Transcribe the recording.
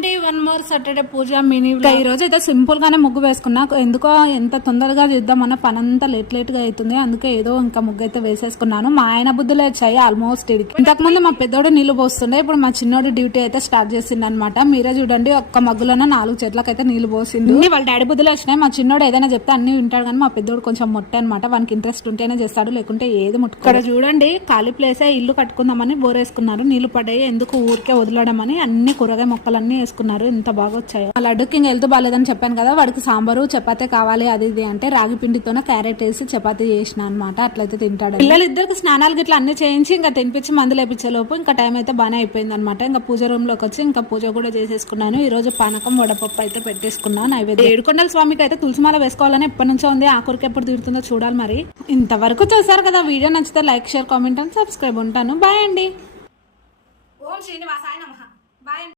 అండి, one more Saturday పూజ mini. ఈ రోజు అయితే సింపుల్ గానే ముగ్గు వేసుకున్నా. ఎందుకో ఎంత తొందరగా చేద్దామన్న పనంతా లేట్ గా అవుతుంది. అందుకే ఏదో ఇంకా ముగ్గు అయితే వేసేసుకున్నాను. మా ఆయన బుద్ధులు వచ్చాయి ఆల్మోస్ట్ ఇడికి. ఇంతకు ముందు మా పెద్దోడు నీళ్లు పోస్తుండే, ఇప్పుడు మా చిన్నోడు డ్యూటీ అయితే స్టార్ట్ చేసింది అనమాట. మీరే చూడండి, ఒక్క మగ్గులోనే 4 చెట్లకైతే నీళ్లు పోసిండు. వాళ్ళ డాడీ బుద్ధులు వచ్చినాయి. మా చిన్నోడు ఏదైనా చెప్తే అన్ని వింటాడు, కానీ మా పెద్దోడు కొంచెం మొట్టే అనమాట. వానికి ఇంట్రెస్ట్ ఉంటేనే చేస్తాడు, లేకుంటే ఏది ముట్టుకో. ఇక్కడ చూడండి, ఖాళీ ప్లేసే ఇల్లు కట్టుకుందామని బోరేసుకున్నారు. నీళ్లు పడ్డాయి, ఎందుకు ఊరికే వదలడం అని అన్ని కూరగాయ మొక్కలన్నీ వేసుకున్నారు. ఎంత బాగా వచ్చాయో. ఆ లడ్డుకి ఇంక హెల్త్ బాగాలేదని చెప్పాను కదా, వాడికి సాంబారు చపాతీ కావాలి అది ఇది అంటే రాగి పిండితోనే క్యారెట్ వేసి చపాతీ చేసిన అనమాట. అట్లయితే తింటాడు. పిల్లలిద్దరికి స్నానాలు గిట్లా అన్ని చేయించి ఇంకా తినిపించి మందులు వేపించే లోపు ఇంకా టైం అయితే బాగానే అయిపోయింది అనమాట. ఇంకా పూజ రూమ్ లోకి వచ్చి ఇంకా పూజ కూడా చేసేసుకున్నాను. ఈ రోజు పానకం వడపప్పు అయితే పెట్టేసుకున్నాను. నైవేద్యం ఏడుకొండల స్వామికి అయితే తులసిమాల వేసుకోవాలని ఎప్పటి నుంచో ఉంది. ఆ కొరికి ఎప్పుడు తీరుతుందో చూడాలి. మరి ఇంతవరకు చూసారు కదా, వీడియో నచ్చితే like, share, comment and subscribe. ఉంటాను. బాయ్ అండి. ఓం శ్రీనివాసాయ నమః.